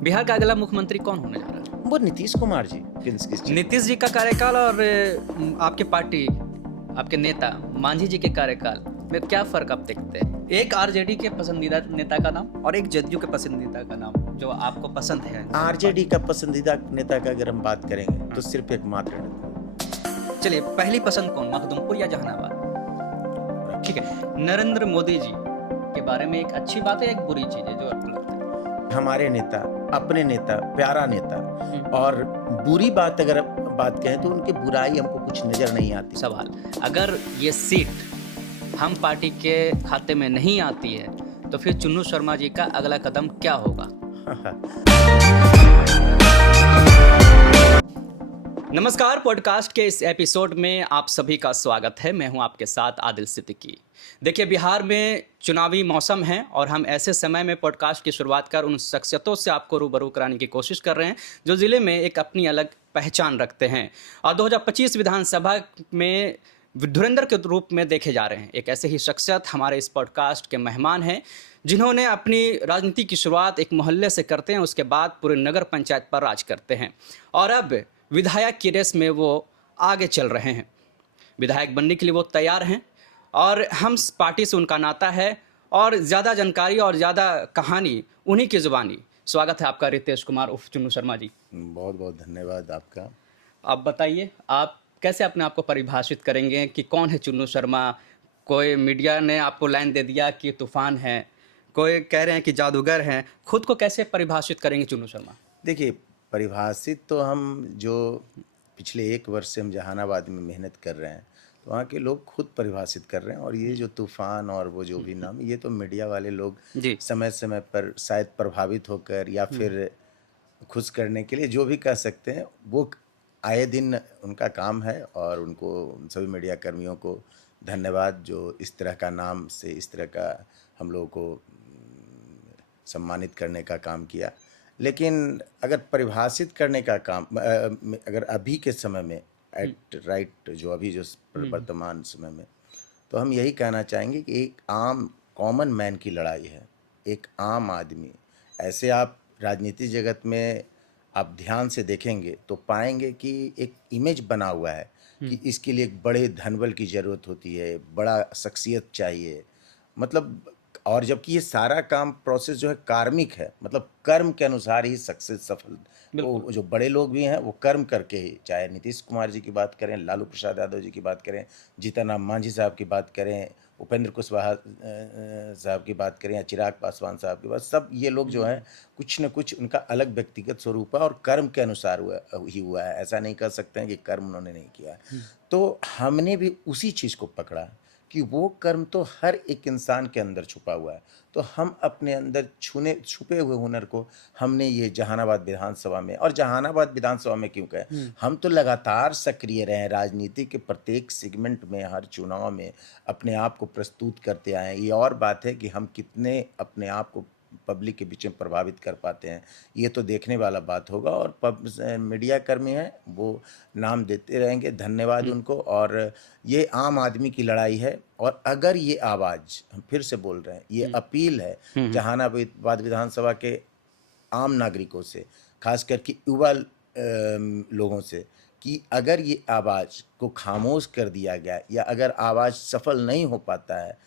बिहार का अगला मुख्यमंत्री कौन होने जा रहा है? वो नीतीश कुमार जी। नीतीश जी का कार्यकाल और आपके पार्टी, आपके नेता मांझी जी के कार्यकाल में क्या फर्क आप देखते हैं? एक आरजेडी के पसंदीदा नेता का नाम और एक जदयू के पसंदीदा का नाम जो आपको पसंद है। आरजेडी का पसंदीदा नेता का अगर हम बात करेंगे तो सिर्फ एक मात्र नेता। चलिए, पहली पसंद कौन, मखदूमपुर या जहानाबाद? ठीक है, नरेंद्र मोदी जी के बारे में एक अच्छी बात है, एक बुरी चीज है जो आपको लगता है? हमारे नेता, अपने नेता, प्यारा नेता। और बुरी बात अगर बात कहें तो उनकी बुराई हमको कुछ नजर नहीं आती। सवाल, अगर ये सीट हम पार्टी के खाते में नहीं आती है तो फिर चुन्नू शर्मा जी का अगला कदम क्या होगा? नमस्कार, पॉडकास्ट के इस एपिसोड में आप सभी का स्वागत है। मैं हूं आपके साथ आदिल सिद्दीकी। देखिए, बिहार में चुनावी मौसम है और हम ऐसे समय में पॉडकास्ट की शुरुआत कर उन शख्सियतों से आपको रूबरू कराने की कोशिश कर रहे हैं जो ज़िले में एक अपनी अलग पहचान रखते हैं और 2025 विधानसभा में धुरंधर के रूप में देखे जा रहे हैं। एक ऐसे ही शख्सियत हमारे इस पॉडकास्ट के मेहमान हैं जिन्होंने अपनी राजनीति की शुरुआत एक मोहल्ले से करते हैं, उसके बाद पूरे नगर पंचायत पर राज करते हैं और अब विधायक की रेस में वो आगे चल रहे हैं। विधायक बनने के लिए वो तैयार हैं और हम पार्टी से उनका नाता है और ज़्यादा जानकारी और ज़्यादा कहानी उन्हीं की ज़ुबानी। स्वागत है आपका रितेश कुमार उर्फ चुन्नू शर्मा जी। बहुत बहुत धन्यवाद आपका। आप बताइए, आप कैसे अपने आप को परिभाषित करेंगे कि कौन है चुन्नू शर्मा? कोई मीडिया ने आपको लाइन दे दिया कि तूफान है, कोई कह रहे हैं कि जादूगर हैं, खुद को कैसे परिभाषित करेंगे चुन्नू शर्मा? देखिए, परिभाषित तो हम जो पिछले 1 वर्ष से हम जहानाबाद में मेहनत कर रहे हैं तो वहाँ के लोग खुद परिभाषित कर रहे हैं। और ये जो तूफान और वो जो भी नाम, ये तो मीडिया वाले लोग समय समय पर शायद प्रभावित होकर या फिर खुश करने के लिए जो भी कह सकते हैं, वो आए दिन उनका काम है। और उनको, सभी मीडिया कर्मियों को धन्यवाद जो इस तरह का नाम से, इस तरह का हम लोगों को सम्मानित करने का काम किया। लेकिन अगर परिभाषित करने का काम अगर अभी के समय में एट राइट जो अभी जो वर्तमान समय में, तो हम यही कहना चाहेंगे कि एक आम कॉमन मैन की लड़ाई है। एक आम आदमी, ऐसे आप राजनीति जगत में आप ध्यान से देखेंगे तो पाएंगे कि एक इमेज बना हुआ है कि इसके लिए एक बड़े धनबल की ज़रूरत होती है, बड़ा शख्सियत चाहिए, मतलब। और जबकि ये सारा काम प्रोसेस जो है कार्मिक है, मतलब कर्म के अनुसार ही सक्सेस सफल। वो जो बड़े लोग भी हैं वो कर्म करके ही, चाहे नीतीश कुमार जी की बात करें, लालू प्रसाद यादव जी की बात करें, जीतन राम मांझी साहब की बात करें, उपेंद्र कुशवाहा साहब की बात करें या चिराग पासवान साहब की बात, सब ये लोग जो हैं कुछ न कुछ उनका अलग व्यक्तिगत स्वरूप है और कर्म के अनुसार ही हुआ है। ऐसा नहीं कर सकते हैं कि कर्म उन्होंने नहीं किया। तो हमने भी उसी चीज़ को पकड़ा कि वो कर्म तो हर एक इंसान के अंदर छुपा हुआ है। तो हम अपने अंदर छुपे हुए हुनर को हमने ये जहानाबाद विधानसभा में, और जहानाबाद विधानसभा में क्यों कहें, हम तो लगातार सक्रिय रहे हैं राजनीति के प्रत्येक सेगमेंट में, हर चुनाव में अपने आप को प्रस्तुत करते आए हैं। ये और बात है कि हम कितने अपने आप को पब्लिक के बीच में प्रभावित कर पाते हैं, ये तो देखने वाला बात होगा। और मीडिया कर्मी हैं, वो नाम देते रहेंगे, धन्यवाद उनको। और ये आम आदमी की लड़ाई है। और अगर ये आवाज़, हम फिर से बोल रहे हैं, ये अपील है जहानाबाद विधानसभा के आम नागरिकों से, खासकर कि युवा लोगों से, कि अगर ये आवाज़ को खामोश कर दिया गया या अगर आवाज़ सफल नहीं हो पाता है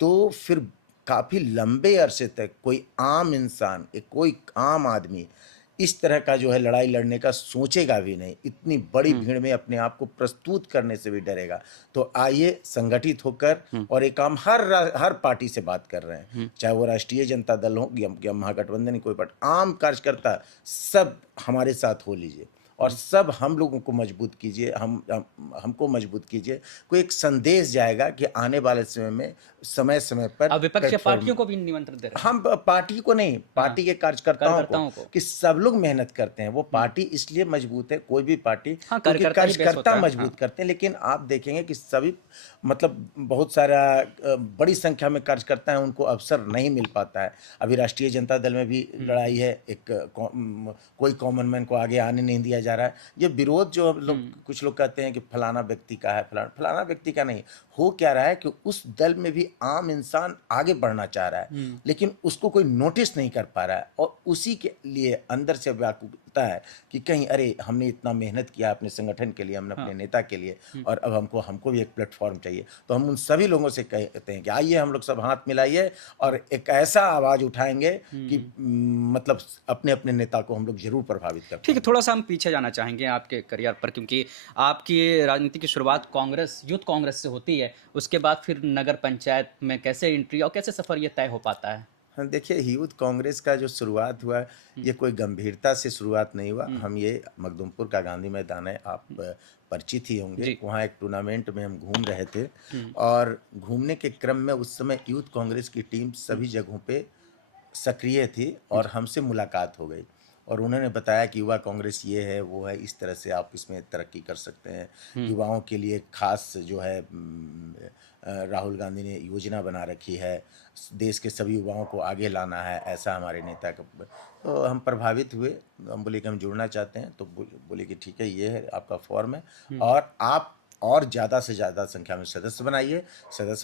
तो फिर काफ़ी लंबे अरसे तक कोई आम इंसान, कोई आम आदमी इस तरह का जो है लड़ाई लड़ने का सोचेगा भी नहीं। इतनी बड़ी भीड़ में अपने आप को प्रस्तुत करने से भी डरेगा। तो आइए संगठित होकर, और एक आम हर पार्टी से बात कर रहे हैं, चाहे वो राष्ट्रीय जनता दल हो या महागठबंधन की कोई पार्टी, आम कार्यकर्ता सब हमारे साथ हो लीजिए और सब हम लोगों को मजबूत कीजिए, हमको मजबूत कीजिए। कोई एक संदेश जाएगा कि आने वाले समय में समय समय पर विपक्षी पार्टियों को भी निमंत्रण दे रहे हैं। हम पार्टी को नहीं, पार्टी के कार्यकर्ताओं को कि सब लोग मेहनत करते हैं। वो पार्टी इसलिए मजबूत है, कोई भी पार्टी, क्योंकि कार्यकर्ता मजबूत करते हैं। लेकिन आप देखेंगे कि सभी, मतलब बहुत सारा बड़ी संख्या में कार्यकर्ता हैं, उनको अवसर नहीं मिल पाता है। अभी राष्ट्रीय जनता दल में भी लड़ाई है, एक कोई कॉमन मैन को आगे आने नहीं दिया जा रहा है। ये विरोध जो लोग कुछ लोग कहते हैं कि फलाना व्यक्ति का है, फलाना व्यक्ति का नहीं। हो क्या रहा है कि उस दल में भी आम इंसान आगे बढ़ना चाह रहा है, लेकिन उसको कोई नोटिस नहीं कर पा रहा है, और उसी के लिए अंदर से व्याकुलता है कि कहीं अरे हमने इतना मेहनत किया अपने संगठन के लिए, हमने अपने नेता के लिए, और अब हमको भी एक प्लेटफॉर्म चाहिए। तो हम उन सभी लोगों से कहते हैं कि आइए हम लोग सब हाथ मिलाइए और एक ऐसा आवाज उठाएंगे कि मतलब अपने अपने नेता को हम लोग जरूर प्रभावित कर ठीक है, थोड़ा सा हम पीछे जाना चाहेंगे आपके करियर पर, क्योंकि आपकी राजनीति की शुरुआत कांग्रेस, यूथ कांग्रेस से होती है। उसके बाद फिर नगर पंचायत में कैसे एंट्री और कैसे सफ़र ये तय हो पाता है? हाँ, देखिए यूथ कांग्रेस का जो शुरुआत हुआ, ये कोई गंभीरता से शुरुआत नहीं हुआ। हम ये मखदूमपुर का गांधी मैदान है, आप परिचित ही होंगे। जी। वहाँ एक टूर्नामेंट में हम घूम रहे थे, और घूमने के क्रम में उस समय यूथ कांग्रेस की टीम सभी जगहों पे सक्रिय थी, और हमसे मुलाकात हो गई, और उन्होंने बताया कि युवा कांग्रेस ये है वो है, इस तरह से आप इसमें तरक्की कर सकते हैं। युवाओं के लिए खास जो है राहुल गांधी ने योजना बना रखी है, देश के सभी युवाओं को आगे लाना है, ऐसा हमारे नेता का। तो हम प्रभावित हुए, हम बोले कि हम जुड़ना चाहते हैं। तो बोले कि ठीक है, ये है आपका फॉर्म है, और आप और ज़्यादा से ज़्यादा संख्या में सदस्य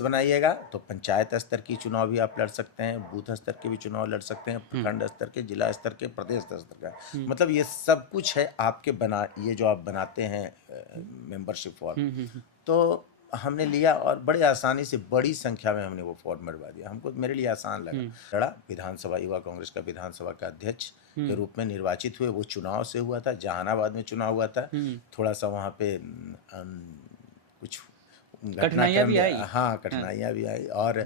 बनाइएगा तो पंचायत स्तर की चुनाव भी आप लड़ सकते हैं, बूथ स्तर के भी चुनाव लड़ सकते हैं, प्रखंड स्तर के, जिला स्तर के, प्रदेश स्तर का। मतलब ये सब कुछ है आपके ये जो आप बनाते हैं मेंबरशिप फॉर्म। तो हमने लिया, और बड़े आसानी से बड़ी संख्या में हमने वो फॉर्म भरवा दिया। हमको, मेरे लिए आसान लगा। लड़ा, विधानसभा, युवा कांग्रेस का विधानसभा का अध्यक्ष के रूप में निर्वाचित हुए। वो चुनाव से हुआ था, जहानाबाद में चुनाव हुआ था। थोड़ा सा वहाँ पे कुछ कठिनाइयाँ भी आई? हाँ, कठिनाइयाँ भी आई, और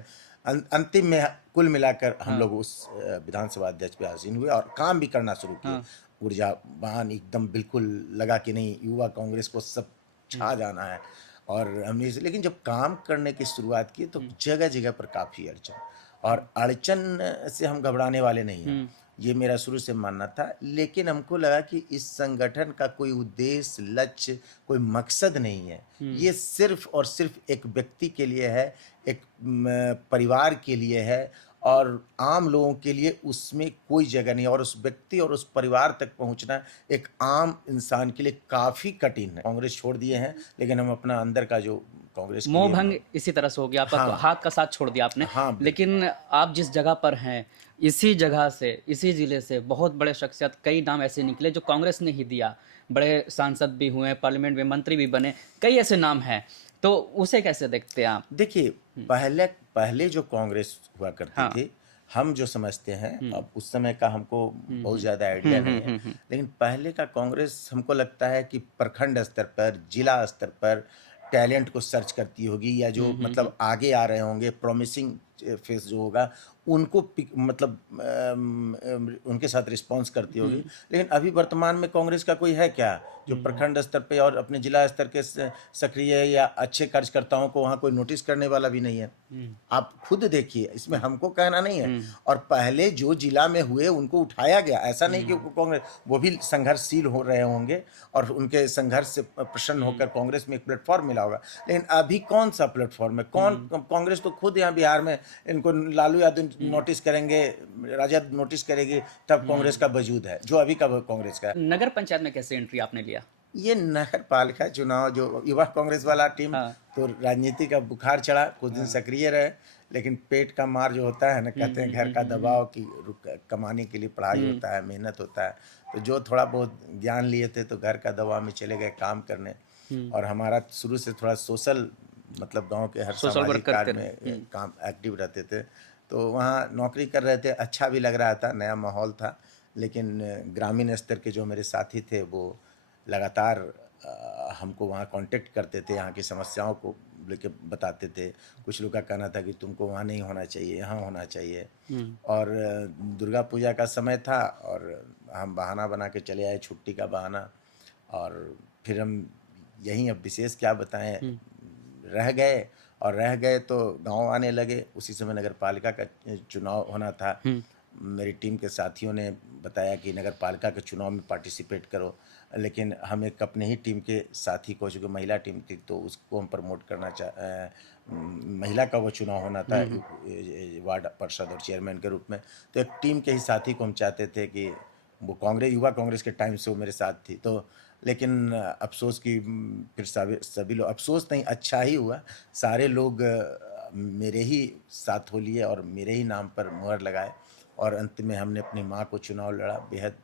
अंतिम में कुल मिलाकर हम लोग उस विधानसभा अध्यक्ष पे आसीन हुए और काम भी करना शुरू किए। ऊर्जावान एकदम, बिल्कुल लगा कि नहीं, युवा कांग्रेस को सब छा जाना है। और हमने लेकिन जब काम करने की शुरुआत की तो जगह जगह पर काफ़ी अड़चन, और अड़चन से हम घबराने वाले नहीं हैं, ये मेरा शुरू से मानना था। लेकिन हमको लगा कि इस संगठन का कोई उद्देश्य, लक्ष्य, कोई मकसद नहीं है। ये सिर्फ और सिर्फ एक व्यक्ति के लिए है, एक परिवार के लिए है, और आम लोगों के लिए उसमें कोई जगह नहीं है। और उस व्यक्ति और उस परिवार तक पहुंचना एक आम इंसान के लिए काफ़ी कठिन है। कांग्रेस छोड़ दिए हैं, लेकिन हम अपना अंदर का जो कांग्रेस के मोह लिए भंग इसी तरह से हो गया आपका। हाँ। हाथ का साथ छोड़ दिया आपने। हाँ, बिल्कुल। लेकिन आप जिस जगह पर हैं, इसी जगह से, इसी ज़िले से बहुत बड़े शख्सियत, कई नाम ऐसे निकले जो कांग्रेस ने ही दिया। बड़े सांसद भी हुए, पार्लियामेंट में मंत्री भी बने, कई ऐसे नाम हैं। तो उसे कैसे देखते हैं आप? देखिए, पहले जो कांग्रेस हुआ करती हाँ। थी, हम जो समझते हैं, अब उस समय का हमको बहुत ज़्यादा आइडिया नहीं है, लेकिन पहले का कांग्रेस हमको लगता है कि प्रखंड स्तर पर, जिला स्तर पर टैलेंट को सर्च करती होगी, या जो मतलब आगे आ रहे होंगे, प्रॉमिसिंग फेस जो होगा, उनको मतलब उनके साथ रिस्पॉन्स करती होगी। लेकिन अभी वर्तमान में कांग्रेस का कोई है क्या जो प्रखंड स्तर पे और अपने जिला स्तर के सक्रिय या अच्छे कार्यकर्ताओं को वहाँ कोई नोटिस करने वाला भी नहीं है। आप खुद देखिए, इसमें हमको कहना नहीं है। और पहले जो जिला में हुए उनको उठाया गया, ऐसा नहीं कि कांग्रेस, वो भी संघर्षशील हो रहे होंगे और उनके संघर्ष से प्रसन्न होकर कांग्रेस में एक प्लेटफॉर्म मिला होगा। लेकिन अभी कौन सा प्लेटफॉर्म है? कांग्रेस तो खुद यहाँ बिहार में इनको लालू यादव नोटिस करेंगे, राजद नोटिस करेगी, तब कांग्रेस का वजूद है, जो अभी का कांग्रेस का है। नगर पंचायत में कैसे एंट्री आपने लिया? ये नगर पालिका चुनाव, जो युवा कांग्रेस वाला टीम, तो राजनीति का बुखार चढ़ा, कुछ दिन सक्रिय रहे, लेकिन पेट का मार जो होता है ना, कहते हैं घर का दबाव की, कमाने के लिए पढ़ाई होता है, मेहनत होता है। तो जो थोड़ा बहुत ज्ञान लिए थे तो घर का दबाव में चले गए काम करने। और हमारा शुरू से थोड़ा सोशल, मतलब गांव के हर सामाजिक कार्य में काम एक्टिव रहते थे। तो वहाँ नौकरी कर रहे थे, अच्छा भी लग रहा था, नया माहौल था। लेकिन ग्रामीण स्तर के जो मेरे साथी थे वो लगातार हमको वहाँ कांटेक्ट करते थे, यहाँ की समस्याओं को लेके बताते थे। कुछ लोग का कहना था कि तुमको वहाँ नहीं होना चाहिए, यहाँ होना चाहिए। और दुर्गा पूजा का समय था और हम बहाना बना के चले आए, छुट्टी का बहाना। और फिर हम यहीं, अब विशेष क्या बताएं, रह गए तो गांव आने लगे। उसी समय नगर पालिका का चुनाव होना था। मेरी टीम के साथियों ने बताया कि नगर पालिका के चुनाव में पार्टिसिपेट करो, लेकिन हम एक अपने ही टीम के साथी को, चूँकि महिला टीम थी तो उसको हम प्रमोट करना महिला का वो चुनाव होना था वार्ड पार्षद और चेयरमैन के रूप में। तो एक टीम के ही साथी को हम चाहते थे कि वो कांग्रेस, युवा कांग्रेस के टाइम से वो मेरे साथ थी। तो लेकिन अफसोस कि फिर सभी लोग, अफसोस नहीं, अच्छा ही हुआ, सारे लोग मेरे ही साथ हो लिए और मेरे ही नाम पर मुहर लगाए, और अंत में हमने अपनी माँ को चुनाव लड़ा। बेहद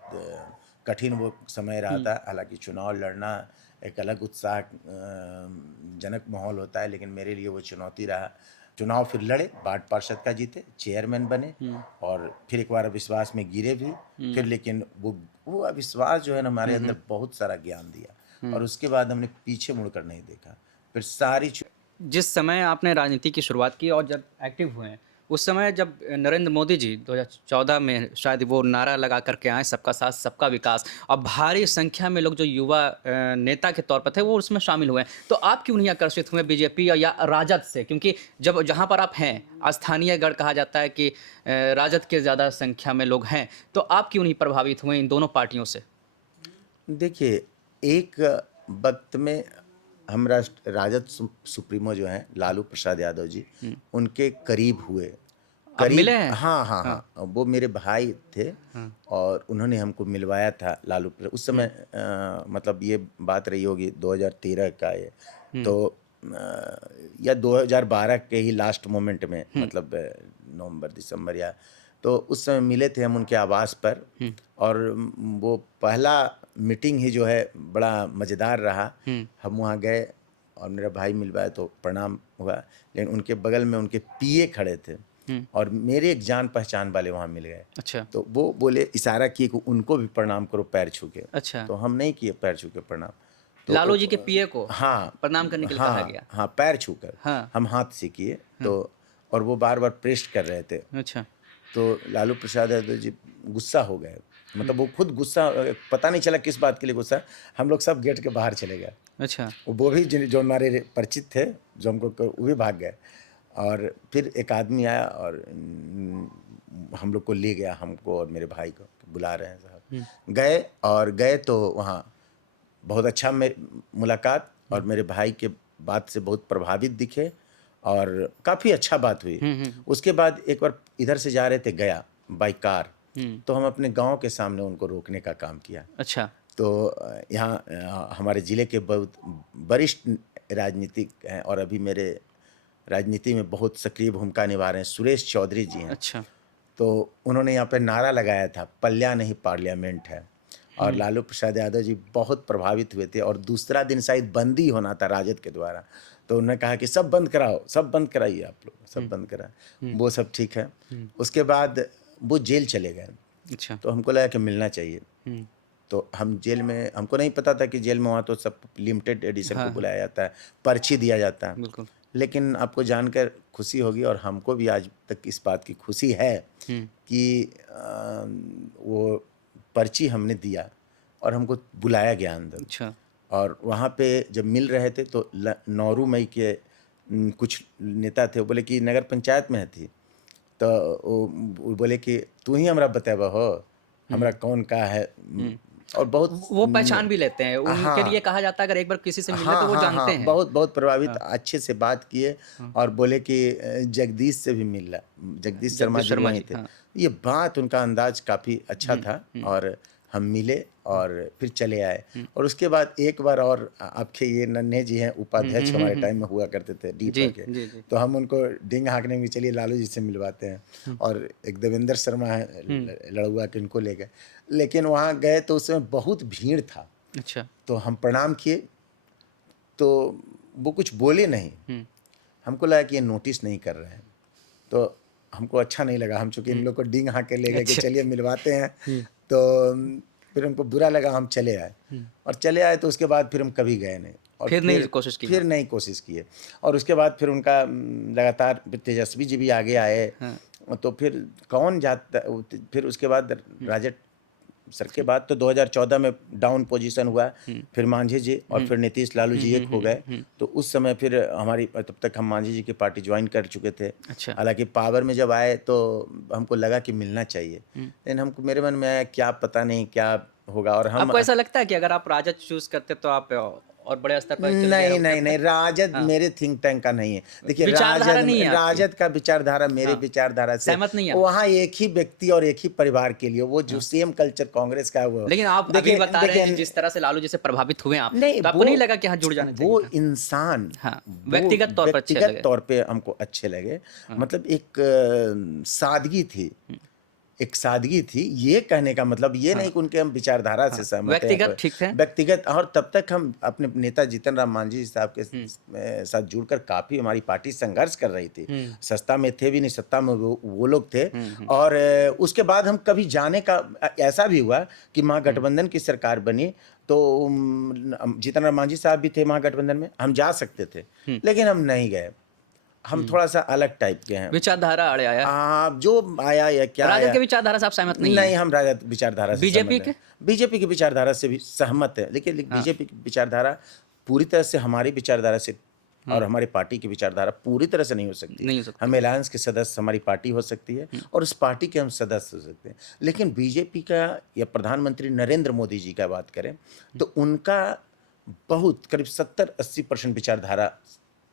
कठिन वो समय रहा था। हालांकि चुनाव लड़ना एक अलग उत्साह जनक माहौल होता है, लेकिन मेरे लिए वो चुनौती रहा। चुनाव फिर लड़े, वार्ड पार्षद का जीते, चेयरमैन बने, और फिर एक बार अविश्वास में गिरे भी फिर, लेकिन वो अविश्वास जो है ना, हमारे अंदर बहुत सारा ज्ञान दिया, और उसके बाद हमने पीछे मुड़कर नहीं देखा। फिर सारी जिस समय आपने राजनीति की शुरुआत की और जब एक्टिव हुए हैं, उस समय जब नरेंद्र मोदी जी 2014 में शायद वो नारा लगा करके आए, सबका साथ सबका विकास, और भारी संख्या में लोग जो युवा नेता के तौर पर थे वो उसमें शामिल हुए हैं, तो आप क्यों नहीं आकर्षित हुए बीजेपी या राजद से? क्योंकि जब जहाँ पर आप हैं, स्थानीय गढ़ कहा जाता है कि राजद के ज़्यादा संख्या में लोग हैं, तो आप क्यों नहीं प्रभावित हुए इन दोनों पार्टियों से? देखिए, एक वक्त में हम राजद सुप्रीमो जो हैं लालू प्रसाद यादव जी, उनके करीब हुए। अब करीब, मिले हैं? हाँ हाँ हाँ, वो मेरे भाई थे, और उन्होंने हमको मिलवाया था लालू उस समय मतलब ये बात रही होगी 2013 का ये, तो या 2012 के ही लास्ट मोमेंट में, मतलब नवंबर दिसंबर, या तो उस समय मिले थे हम उनके आवास पर, और वो पहला मीटिंग ही जो है बड़ा मज़ेदार रहा। हम वहाँ गए और मेरा भाई मिलवाया तो प्रणाम हुआ, लेकिन उनके बगल में उनके पीए खड़े थे, और मेरे एक जान पहचान वाले वहाँ मिल गए। अच्छा। तो वो बोले, इशारा किए कि उनको भी प्रणाम करो पैर छू के। अच्छा। तो हम नहीं किए पैर छू के प्रणाम। तो लालू जी के पीए को हाँ, प्रणाम करने के लिए कहा गया? हाँ, पैर छू कर, हाँ। हम हाथ से किए। तो और वो बार बार प्रेस्ट कर रहे थे। अच्छा। तो लालू प्रसाद यादव जी गुस्सा हो गए, मतलब वो खुद गुस्सा, पता नहीं चला किस बात के लिए गुस्सा। हम लोग सब गेट के बाहर चले गए। अच्छा। वो भी जो हमारे परिचित थे, जो हमको, वो भी भाग गए। और फिर एक आदमी आया और हम लोग को ले गया, हमको और मेरे भाई को, बुला रहे हैं साहब। गए तो वहाँ बहुत अच्छा मुलाकात, और मेरे भाई के बात से बहुत प्रभावित दिखे, और काफ़ी अच्छा बात हुई। उसके बाद एक बार इधर से जा रहे थे गया बाई कार, तो हम अपने गांव के सामने उनको रोकने का काम किया। अच्छा। तो यहाँ हमारे ज़िले के बहुत वरिष्ठ राजनीतिक हैं, और अभी मेरे राजनीति में बहुत सक्रिय भूमिका निभा रहे हैं, सुरेश चौधरी जी हैं। अच्छा। तो उन्होंने यहाँ पे नारा लगाया था, पल्या नहीं पार्लियामेंट है, और लालू प्रसाद यादव जी बहुत प्रभावित हुए थे। और दूसरा दिन शायद बंदी होना था राजद के द्वारा, तो उन्होंने कहा कि सब बंद कराओ, सब बंद कराइए, आप लोग सब बंद कराएं। वो सब ठीक है। उसके बाद वो जेल चले गए। अच्छा। तो हमको लगा कि मिलना चाहिए। तो हम जेल में, हमको नहीं पता था कि जेल में वहाँ तो सब लिमिटेड एडिशन को बुलाया जाता है, पर्ची दिया जाता है। बिल्कुल। लेकिन आपको जानकर खुशी होगी, और हमको भी आज तक इस बात की खुशी है कि वो पर्ची हमने दिया और हमको बुलाया गया अंदर। अच्छा। और वहाँ पे जब मिल रहे थे तो नौरू मई के कुछ नेता थे, वो बोले कि नगर पंचायत में थी, तो वो बोले कि तू ही हमरा बताबा हो, हमरा कौन का है। और बहुत वो पहचान भी लेते हैं, उनके हाँ, लिए कहा जाता है अगर एक बार किसी से मिले हाँ तो वो हाँ जानते हाँ, हैं। बहुत बहुत प्रभावित, अच्छे से बात किए, और बोले कि जगदीश से भी मिल रहा, जगदीश शर्मा जी वहीं थे। ये बात, उनका अंदाज काफ़ी अच्छा था, और हम मिले और फिर चले आए। और उसके बाद एक बार और, आपके ये नन्हे जी हैं उपाध्यक्ष, हमारे टाइम में हुआ करते थे डी जी, के, जी, जी। तो हम उनको डिंग हाँकने में, चलिए लालू जी से मिलवाते हैं। और एक देवेंद्र शर्मा है लड़ुआ के, इनको ले गए। लेकिन वहाँ गए तो उस समय बहुत भीड़ था। अच्छा। तो हम प्रणाम किए, तो वो कुछ बोले नहीं। हमको लगा कि ये नोटिस नहीं कर रहे हैं, तो हमको अच्छा नहीं लगा। हम चूँकि इन लोग को डिंग हाँ के ले गए कि चलिए मिलवाते हैं, तो फिर हमको बुरा लगा, हम चले आए। और चले आए तो उसके बाद फिर हम कभी गए नहीं, और फिर नहीं कोशिश की? फिर नहीं कोशिश किए। और उसके बाद फिर उनका लगातार तेजस्वी जी भी आगे आए। तो फिर कौन जाता, फिर उसके बाद राजद सर के बाद तो 2014 में डाउन पोजीशन हुआ, फिर मांझी जी और फिर नीतीश लालू जी एक हो गए। तो उस समय फिर हमारी, तब तक हम मांझी जी की पार्टी ज्वाइन कर चुके थे। अच्छा। हालांकि पावर में जब आए तो हमको लगा कि मिलना चाहिए, लेकिन हमको, मेरे मन में आया क्या पता नहीं क्या होगा। और हम, आपको ऐसा लगता है कि अगर आप राजद चूज करते तो आप और बड़े स्तर पर चल गया नहीं हो नहीं सकता नहीं, है? राजद हाँ। मेरे थिंक टैंक का नहीं है। देखिए विचारधारा नहीं है आपकी। राजद का विचारधारा मेरे हाँ। विचारधारा से सहमत नहीं है आप? वहाँ एक ही व्यक्ति और एक ही परिवार के लिए, वो जो सेम कल्चर कांग्रेस का है वो। लेकिन आप अभी देखिए बता रहे हैं कि देखिए जिस तरह से लालू जी से प्रभावित हुए आप, नहीं, तो आपको नहीं लगा कि हाँ जुड़ जाना चाहिए वो था? इंसान, हाँ, वो व्यक्तिगत तौर पर अच्छे व्यक्तिगत लगे। तौर पे हमको अच्छे लगे। हाँ। मतलब एक सादगी थी, एक सादगी थी। ये कहने का मतलब ये नहीं हाँ। कि उनके हम विचारधारा से हाँ, सहमत हैं या व्यक्तिगत ठीक थे। व्यक्तिगत। और तब तक हम अपने नेता जीतन राम मांझी साहब के साथ जुड़कर काफ़ी हमारी पार्टी संघर्ष कर रही थी। सत्ता में थे भी नहीं, सत्ता में वो लोग थे। और उसके बाद हम कभी जाने का ऐसा भी हुआ कि महागठबंधन की सरकार बनी तो जीतन राम मांझी साहब भी थे महागठबंधन में, हम जा सकते थे लेकिन हम नहीं गए। हम थोड़ा सा अलग टाइप के हैं। विचारधारा अड़े आया। आप जो आया या क्या राजद आया, के विचारधारा से आप सहमत नहीं नहीं हैं? हम राजद विचारधारा से बीजेपी सहमत के? हैं। बीजेपी की विचारधारा से भी सहमत है, लेकिन बीजेपी की विचारधारा पूरी तरह से हमारी विचारधारा से और हमारी पार्टी की विचारधारा पूरी तरह से नहीं हो सकती। नहीं हो सकती। हम अलायंस के सदस्य, हमारी पार्टी हो सकती है और उस पार्टी के हम सदस्य हो सकते हैं। लेकिन बीजेपी का या प्रधानमंत्री नरेंद्र मोदी जी का बात करें तो उनका बहुत करीब 70-80% विचारधारा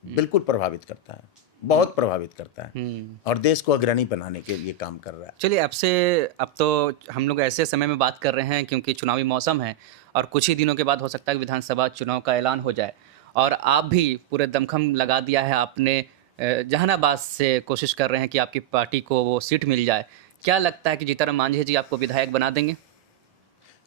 बिल्कुल प्रभावित करता है, बहुत प्रभावित करता है और देश को अग्रणी बनाने के लिए काम कर रहा है। चलिए आपसे, अब तो हम लोग ऐसे समय में बात कर रहे हैं क्योंकि चुनावी मौसम है और कुछ ही दिनों के बाद हो सकता है कि विधानसभा चुनाव का ऐलान हो जाए, और आप भी पूरे दमखम लगा दिया है आपने, जहानाबाद से कोशिश कर रहे हैं कि आपकी पार्टी को वो सीट मिल जाए। क्या लगता है कि जीतन मांझी जी आपको विधायक बना देंगे?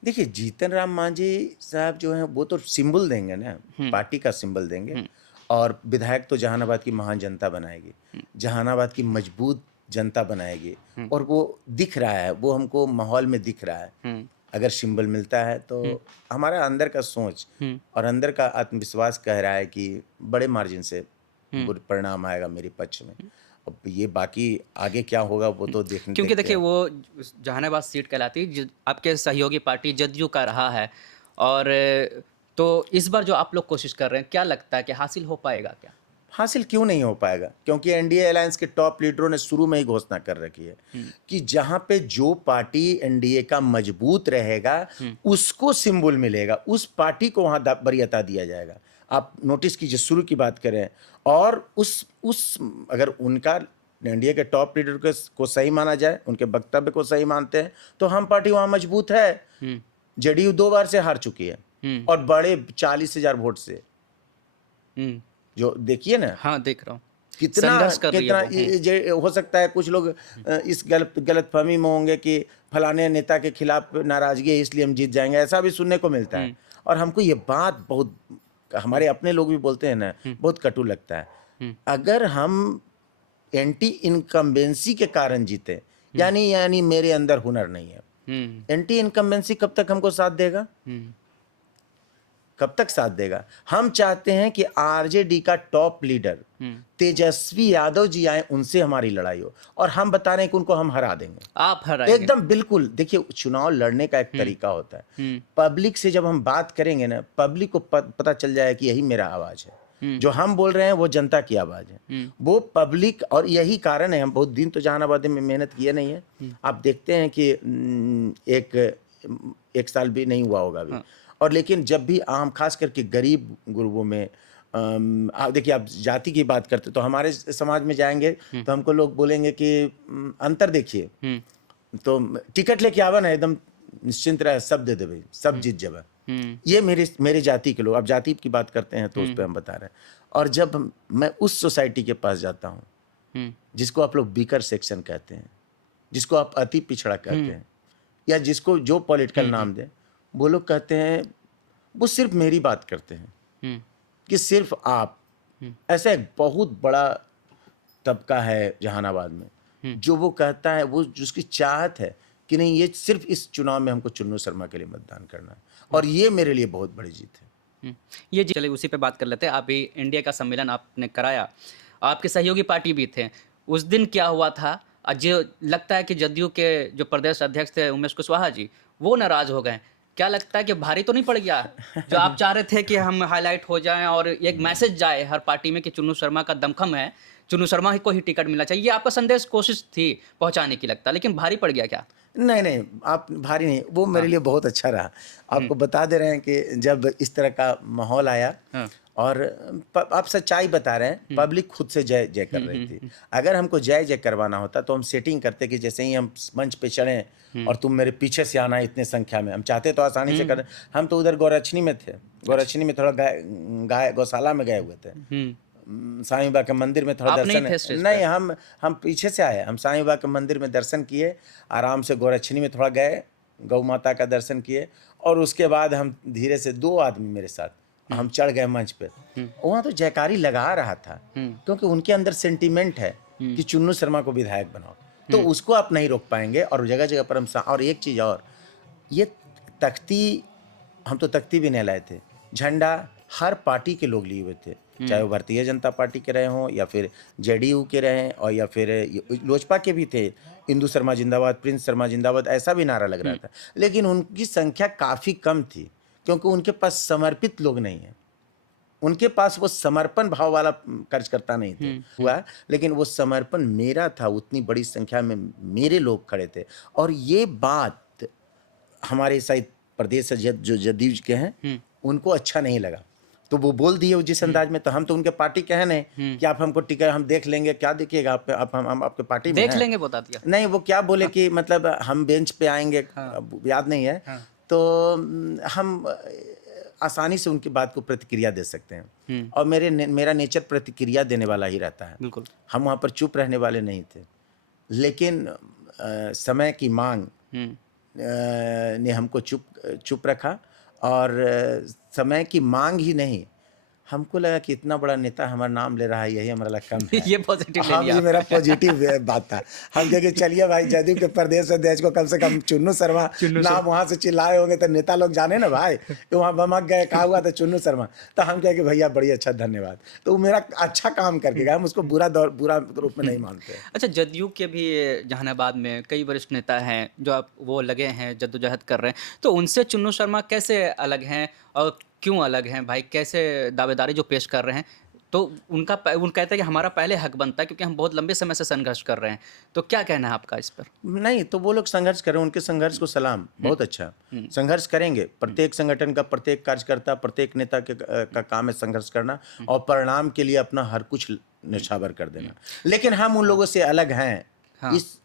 देखिए जीतन राम मांझी साहब जो हैं वो तो सिंबल देंगे ना, पार्टी का सिंबल देंगे और विधायक तो जहानाबाद की महान जनता बनाएगी, जहानाबाद की मजबूत जनता बनाएगी और वो दिख रहा है, वो हमको माहौल में दिख रहा है। अगर सिंबल मिलता है तो हमारा अंदर का सोच और अंदर का आत्मविश्वास कह रहा है कि बड़े मार्जिन से परिणाम आएगा मेरे पक्ष में। अब ये बाकी आगे क्या होगा वो तो देखते क्योंकि देखिए हैं। वो जहानाबाद सीट कहलाती है आपके सहयोगी पार्टी जदयू का रहा है, और तो इस बार जो आप लोग कोशिश कर रहे हैं, क्या लगता है कि हासिल हो पाएगा क्या? हासिल क्यों नहीं हो पाएगा? क्योंकि एनडीए अलायंस के टॉप लीडरों ने शुरू में ही घोषणा कर रखी है कि जहां पे जो पार्टी एनडीए का मजबूत रहेगा उसको सिंबल मिलेगा, उस पार्टी को वहां वरीयता दिया जाएगा। आप नोटिस कीजिए, शुरू की बात करें और उस अगर उनका एनडीए के टॉप लीडर को सही माना जाए, उनके वक्तव्य को सही मानते हैं तो हम पार्टी वहां मजबूत है। जेडीयू 2 बार से हार चुकी है और बड़े 40,000 वोट से, जो देखिए ना। हाँ, देख रहा हूँ। कितना संघर्ष कर रही है कितना वो। हो सकता है कुछ लोग इस गलतफहमी में होंगे कि फलाने नेता के खिलाफ नाराजगी है इसलिए हम जीत जाएंगे, ऐसा भी सुनने को मिलता है। और हमको ये बात बहुत, हमारे अपने लोग भी बोलते हैं ना, बहुत कटु लगता है। अगर हम एंटी इनकम्बेंसी के कारण जीते, यानी मेरे अंदर हुनर नहीं है। एंटी इनकम्बेंसी कब तक हमको साथ देगा? कब तक साथ देगा? हम चाहते हैं कि आरजेडी का टॉप लीडर तेजस्वी यादव जी आए, उनसे हमारी लड़ाई हो और हम बता रहे हैं कि उनको हम हरा देंगे। आप हराएंगे? एकदम बिल्कुल। देखिए चुनाव लड़ने का एक तरीका होता है, पब्लिक से जब हम बात करेंगे ना, पब्लिक को पता चल जाए कि यही मेरा आवाज है, जो हम बोल रहे हैं वो जनता की आवाज है, वो पब्लिक। और यही कारण है हम बहुत दिन तो जहानाबाद में मेहनत किए नहीं है। आप देखते हैं कि एक साल भी नहीं हुआ होगा अभी। और लेकिन जब भी आम खास करके गरीब गुरबों में देखिए, आप जाति की बात करते तो हमारे समाज में जाएंगे तो हमको लोग बोलेंगे कि अंतर देखिए, तो टिकट लेके आवा ना, एकदम निश्चिंत रहे, सब दे दे भाई, सब जीत जावा। ये मेरे जाति के लोग, आप जाति की बात करते हैं तो उस पर हम बता रहे हैं। और जब मैं उस सोसाइटी के पास जाता हूँ जिसको आप लोग बीकर सेक्शन कहते हैं, जिसको आप अति पिछड़ा कहते हैं, या जिसको जो पॉलिटिकल नाम दें, वो लोग कहते हैं, वो सिर्फ मेरी बात करते हैं कि सिर्फ आप। ऐसा एक बहुत बड़ा तबका है जहानाबाद में जो वो कहता है, वो जिसकी चाहत है कि नहीं, ये सिर्फ इस चुनाव में हमको चुन्नू शर्मा के लिए मतदान करना है, और ये मेरे लिए बहुत बड़ी जीत है। ये चलिए उसी पे बात कर लेते हैं। अभी इंडिया का सम्मेलन आपने कराया, आपके सहयोगी पार्टी भी थे, उस दिन क्या हुआ था? जो लगता है कि जदयू के जो प्रदेश अध्यक्ष थे उमेश कुशवाहा जी, वो नाराज हो गए। क्या लगता है कि भारी तो नहीं पड़ गया? जो आप चाह रहे थे कि हम हाईलाइट हो जाएं और एक मैसेज जाए हर पार्टी में कि चुन्नू शर्मा का दमखम है, चुन्नू शर्मा को ही टिकट मिलना चाहिए, ये आपका संदेश कोशिश थी पहुंचाने की लगता है, लेकिन भारी पड़ गया क्या? नहीं, नहीं, आप भारी नहीं, वो मेरे हाँ। लिए बहुत अच्छा रहा। आपको बता दे रहे हैं कि जब इस तरह का माहौल आया हाँ। और आप सच्चाई बता रहे हैं, पब्लिक खुद से जय जय कर रही थी। अगर हमको जय जय करवाना होता तो हम सेटिंग करते कि जैसे ही हम मंच पे चढ़े और तुम मेरे पीछे से आना इतने संख्या में, हम चाहते तो आसानी से कर। हम तो उधर गौरक्षणी में थे, गौरक्षणी में थोड़ा गाय गाय गौशाला में गए हुए थे, साईं बाबा के मंदिर में थोड़ा आप नहीं थे दर्शन स्टेज नहीं, हम पीछे से आए। हम साईं बाबा के मंदिर में दर्शन किए, आराम से गौरक्षणी में थोड़ा गए, गौ माता का दर्शन किए और उसके बाद हम धीरे से 2 आदमी मेरे साथ हम चढ़ गए मंच पे। वहाँ तो जयकारी लगा रहा था क्योंकि उनके अंदर सेंटीमेंट है कि चुन्नू शर्मा को विधायक बनाओ, तो उसको आप नहीं रोक पाएंगे। और जगह जगह पर हम और एक चीज़ और, ये तख्ती, हम तो तख्ती भी नहीं लाए थे, झंडा हर पार्टी के लोग लिए हुए थे, चाहे वो भारतीय जनता पार्टी के रहे हों या फिर जेडीयू के रहे और या फिर लोजपा के भी थे। इंदू शर्मा जिंदाबाद, प्रिंस शर्मा जिंदाबाद, ऐसा भी नारा लग रहा था, लेकिन उनकी संख्या काफ़ी कम थी क्योंकि उनके पास समर्पित लोग नहीं हैं, उनके पास वो समर्पण भाव वाला कार्यकर्ता नहीं थे हुआ, लेकिन वो समर्पण मेरा था। उतनी बड़ी संख्या में मेरे लोग खड़े थे और ये बात हमारे शायद प्रदेश जो जदयू के हैं उनको अच्छा नहीं लगा, तो वो बोल दिए जिस अंदाज में। तो हम तो उनके पार्टी के हैं नहीं कि आप हमको टिकट हम देख लेंगे, क्या देखिएगा आप हम आपके पार्टी में देख लेंगे बता दिया। नहीं, वो क्या बोले कि मतलब हम बेंच पे आएंगे, याद नहीं है। तो हम आसानी से उनकी बात को प्रतिक्रिया दे सकते हैं और मेरा नेचर प्रतिक्रिया देने वाला ही रहता है। बिल्कुल। हम वहाँ पर चुप रहने वाले नहीं थे, लेकिन समय की मांग ने हमको चुप रखा और समय की मांग ही नहीं, हमको लगा कि इतना बड़ा नेता हमारा नाम ले रहा है, यही हमारा कम है। ये पॉजिटिव ले हाँ, लिया ये मेरा पॉजिटिव बात था। हम कहे चलिए भाई, जदयू के प्रदेश अध्यक्ष को कम से कम चुन्नू शर्मा नाम वहाँ से चिल्लाए होंगे तो नेता लोग जाने ना भाई कि वहाँ बमक गए, कहा हुआ था चुन्नू शर्मा। तो हम कहे कि भैया बड़ी अच्छा, धन्यवाद। तो वो मेरा अच्छा काम करके गया, हम उसको बुरा रूप में नहीं मानते। अच्छा, जदयू के भी जहानाबाद में कई वरिष्ठ नेता हैं जो आप वो लगे हैं, जद्दोजहद कर रहे हैं, तो उनसे चुन्नू शर्मा कैसे अलग हैं और क्यों अलग हैं भाई? कैसे दावेदारी जो पेश कर रहे हैं? तो उनका कहते हैं कि हमारा पहले हक बनता है क्योंकि हम बहुत लंबे समय से संघर्ष कर रहे हैं। तो क्या कहना है आपका इस पर? नहीं, तो वो लोग संघर्ष करें, उनके संघर्ष को सलाम, बहुत अच्छा। संघर्ष करेंगे, प्रत्येक संगठन का प्रत्येक कार्यकर्ता, प्रत्येक नेता का काम है संघर्ष करना और परिणाम के लिए अपना हर कुछ न्यौछावर कर देना। लेकिन हम उन लोगों से अलग हैं। इस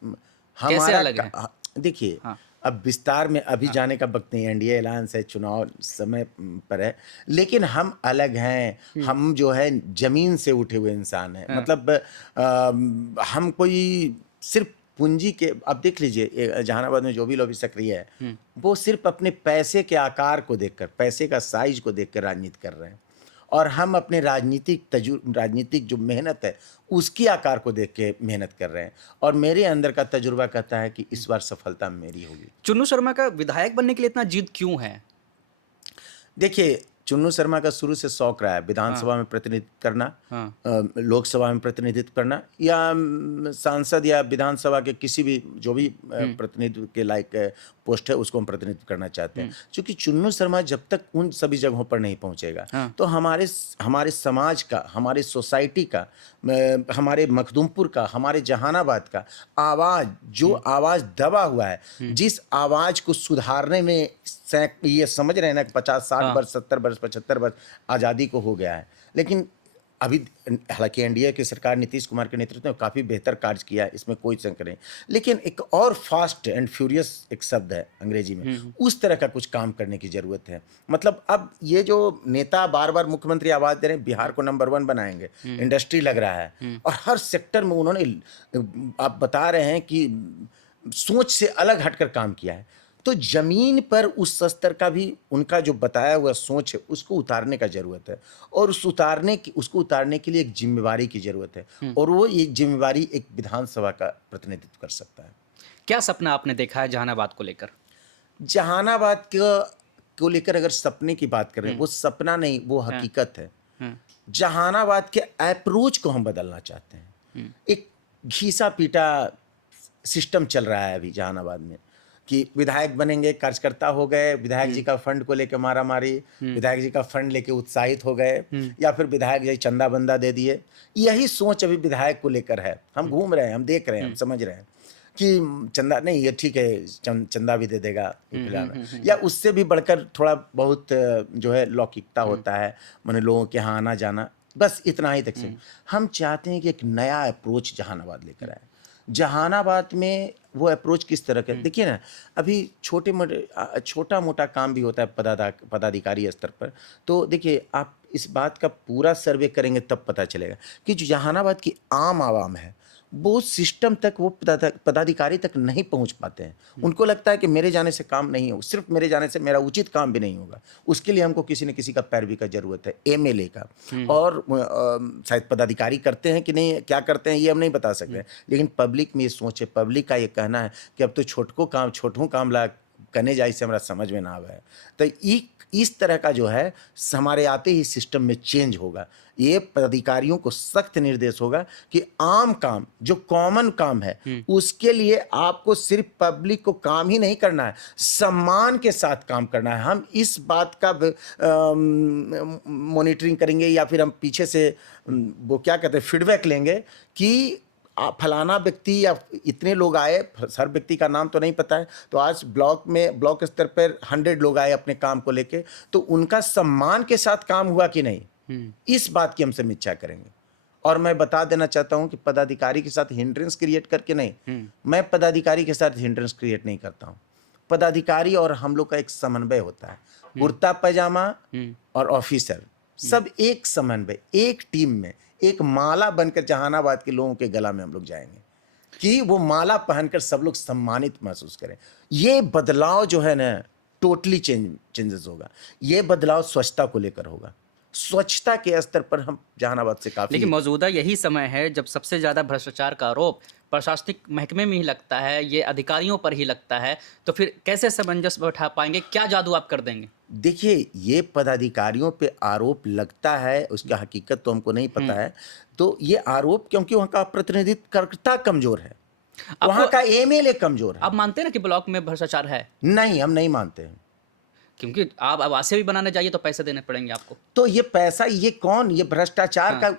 कैसे अलग हैं? देखिए, अब विस्तार में अभी जाने का वक्त नहीं है, एनडीए अलायंस है, चुनाव समय पर है, लेकिन हम अलग हैं। हम जो है जमीन से उठे हुए इंसान हैं। मतलब हम कोई सिर्फ पूंजी के, अब देख लीजिए जहानाबाद में जो भी लोग सक्रिय है वो सिर्फ अपने पैसे के आकार को देखकर, पैसे का साइज को देखकर राजनीति कर रहे हैं और हम अपने राजनीतिक जो मेहनत है उसकी आकार को देख के मेहनत कर रहे हैं और मेरे अंदर का तजुर्बा कहता है कि इस बार सफलता मेरी होगी। चुन्नू शर्मा का विधायक बनने के लिए इतना जिद क्यों है? देखिए, चुन्नू शर्मा का शुरू से शौक रहा है विधानसभा में प्रतिनिधित्व करना, लोकसभा में प्रतिनिधित्व करना या सांसद या विधानसभा के किसी भी जो भी प्रतिनिधित्व के लायक पोस्ट है उसको हम प्रतिनिधित्व करना चाहते हैं। क्योंकि चुन्नू शर्मा जब तक उन सभी जगहों पर नहीं पहुंचेगा तो हमारे समाज का, हमारे सोसाइटी का, हमारे मखदूमपुर का, हमारे जहानाबाद का आवाज़, जो आवाज़ दबा हुआ है, जिस आवाज़ को सुधारने में ये समझ रहे हैं ना 50-60 वर्ष, 70 वर्ष, 75 वर्ष आज़ादी को हो गया है, लेकिन अभी हालांकि एनडीए की सरकार नीतीश कुमार के नेतृत्व में काफ़ी बेहतर कार्य किया है, इसमें कोई शंका नहीं, लेकिन एक और फास्ट एंड फ्यूरियस एक शब्द है अंग्रेजी में, उस तरह का कुछ काम करने की ज़रूरत है। मतलब अब ये जो नेता बार बार मुख्यमंत्री आवाज़ दे रहे हैं बिहार को नंबर 1 बनाएंगे, इंडस्ट्री लग रहा है और हर सेक्टर में उन्होंने, आप बता रहे हैं कि सोच से अलग हटकर काम किया है, तो जमीन पर उस स्तर का भी उनका जो बताया हुआ सोच है उसको उतारने का जरूरत है और उसको उतारने के लिए एक जिम्मेवारी की जरूरत है और वो एक जिम्मेवारी एक विधानसभा का प्रतिनिधित्व कर सकता है। क्या सपना आपने देखा है जहानाबाद को लेकर? जहानाबाद को लेकर अगर सपने की बात करें, वो सपना नहीं, वो हकीकत है। जहानाबाद के अप्रोच को हम बदलना चाहते हैं। एक घिसा पीटा सिस्टम चल रहा है अभी जहानाबाद में, कि विधायक बनेंगे, कार्यकर्ता हो गए, विधायक जी का फंड को लेके मारा मारी, विधायक जी का फंड लेके उत्साहित हो गए, या फिर विधायक जी चंदा बंदा दे दिए। यही सोच अभी विधायक को लेकर है। हम घूम रहे हैं, हम देख रहे हैं, हम समझ रहे हैं कि चंदा नहीं, ये ठीक है, चंदा भी दे देगा ये फलाना, या उससे भी बढ़कर थोड़ा बहुत जो है लौकिकता होता है, माने लोगों के यहाँ आना जाना, बस इतना ही तक से। हम चाहते हैं कि एक नया अप्रोच जहानाबाद लेकर आए। जहानाबाद में वो अप्रोच किस तरह का, देखिए ना, अभी छोटा मोटा काम भी होता है पदाधिकारी स्तर पर। तो देखिए, आप इस बात का पूरा सर्वे करेंगे तब पता चलेगा कि जो जहानाबाद की आम आवाम है, वो सिस्टम तक, वो पदाधिकारी तक नहीं पहुंच पाते हैं। उनको लगता है कि मेरे जाने से काम नहीं होगा, सिर्फ मेरे जाने से मेरा उचित काम भी नहीं होगा। उसके लिए हमको किसी न किसी का पैरवी का जरूरत है, एमएलए का। और शायद पदाधिकारी करते हैं कि नहीं, क्या करते हैं ये हम नहीं बता सकते, लेकिन पब्लिक में ये सोच है, पब्लिक का ये कहना है कि अब तो छोटू काम ला कने जाए से हमारा समझ में ना आवे। तो इस तरह का जो है हमारे आते ही सिस्टम में चेंज होगा। ये पदाधिकारियों को सख्त निर्देश होगा कि आम काम, जो कॉमन काम है, उसके लिए आपको सिर्फ पब्लिक को काम ही नहीं करना है, सम्मान के साथ काम करना है। हम इस बात का मॉनिटरिंग करेंगे, या फिर हम पीछे से वो क्या कहते हैं, फीडबैक लेंगे कि फलाना व्यक्ति या इतने लोग आए, हर व्यक्ति का नाम तो नहीं पता है, तो आज ब्लॉक स्तर पर 100 लोग आए अपने काम को लेके, तो उनका सम्मान के साथ काम हुआ कि नहीं, इस बात की हम समीक्षा करेंगे। और मैं बता देना चाहता हूं कि पदाधिकारी के साथ हिंड्रेंस क्रिएट करके नहीं, मैं पदाधिकारी के साथ हिंड्रेंस क्रिएट नहीं करता हूं। पदाधिकारी और हम लोग का एक समन्वय होता है, कुर्ता पैजामा और ऑफिसर सब एक समन्वय, एक टीम में एक माला बनकर जहानाबाद के लोगों के गला में हम लोग जाएंगे कि वो माला पहनकर सब लोग सम्मानित महसूस करें। ये बदलाव जो है ना, टोटली चेंजेस होगा। ये बदलाव स्वच्छता को लेकर होगा। स्वच्छता के स्तर पर हम जहानाबाद से काफी, लेकिन मौजूदा यही समय है जब सबसे ज़्यादा भ्रष्टाचार का आरोप प्रशासनिक महकमे में ही लगता है, ये अधिकारियों पर ही लगता है, तो फिर कैसे सामंजस्य बैठा पाएंगे? क्या जादू आप कर देंगे? देखिए, ये पदाधिकारियों पे आरोप लगता है, उसका हकीकत तो हमको नहीं पता है। तो ये आरोप क्योंकि वहाँ का प्रतिनिधित्वकर्ता कमजोर है, वहाँ का एमएलए कमजोर है। आप मानते हैं ना कि ब्लॉक में भ्रष्टाचार है? नहीं, हम नहीं मानते हैं। क्योंकि आप आवासीय भी बनाने जाइए तो पैसे देने पड़ेंगे आपको। तो ये पैसा, ये कौन, ये भ्रष्टाचार का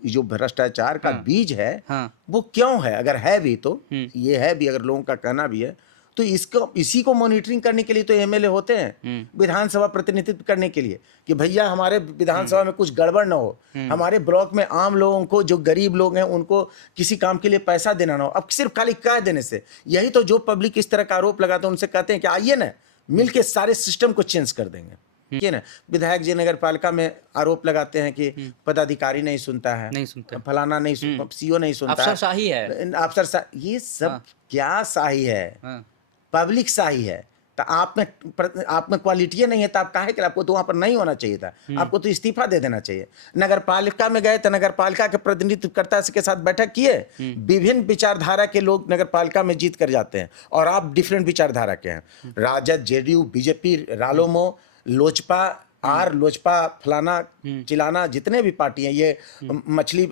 जो भ्रष्टाचार का बीज है, वो क्यों है? अगर है भी तो ये है भी, अगर लोगों का कहना भी है तो इसी को मॉनिटरिंग करने के लिए तो एमएलए होते हैं, विधानसभा प्रतिनिधित्व करने के लिए, कि भैया हमारे विधानसभा में कुछ गड़बड़ ना हो, हमारे ब्लॉक में आम लोगों को, जो गरीब लोग हैं, उनको किसी काम के लिए पैसा देना ना हो। अब सिर्फ खाली कह देने से, यही तो जो पब्लिक इस तरह का आरोप लगाते हैं उनसे कहते हैं कि आइए ना, मिलके सारे सिस्टम को चेंज कर देंगे। ठीक है ना। विधायक जी नगर पालिका में आरोप लगाते हैं कि पदाधिकारी नहीं सुनता है, नहीं सुनते, फलाना नहीं सुन, सीओ नहीं सुनता, अफसरशाही है, अफसरशाही। ये सब क्या शाही है? पब्लिक शाही है। तो आप में क्वालिटी नहीं है, तो आप काहे के, आपको तो वहां पर नहीं होना चाहिए था, आपको तो इस्तीफा दे देना चाहिए। नगर पालिका में गए तो नगर पालिका के प्रतिनिधित्वकर्ता के साथ बैठक किए, विभिन्न विचारधारा के लोग नगर पालिका में जीत कर जाते हैं, और आप डिफरेंट विचारधारा के हैं, राजद, जेडीयू, बीजेपी, रालोमो, लोजपा, लोजपा, फलाना चिलाना, जितने भी पार्टी हैं, ये मछली,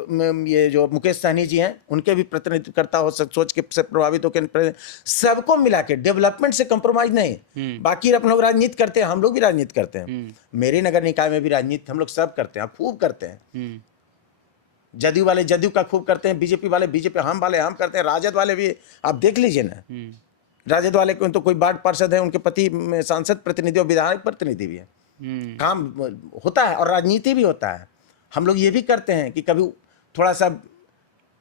ये जो मुकेश सहनी जी हैं, उनके भी प्रतिनिधित्वकर्ता हो, सोच के से प्रभावित होकर, सबको मिला के डेवलपमेंट से कंप्रोमाइज नहीं। बाकी आप लोग राजनीति करते हैं, हम लोग भी राजनीति करते हैं, मेरे नगर निकाय में भी राजनीति हम लोग सब करते हैं, खूब करते हैं। जदयू वाले जदयू का खूब करते हैं, बीजेपी वाले बीजेपी, हम वाले हम करते हैं, राजद वाले भी आप देख लीजिए ना। राजद वाले को तो कोई वार्ड पार्षद है, उनके पति सांसद प्रतिनिधि और विधायक प्रतिनिधि भी है। काम होता है और राजनीति भी होता है। हम लोग ये भी करते हैं कि कभी थोड़ा सा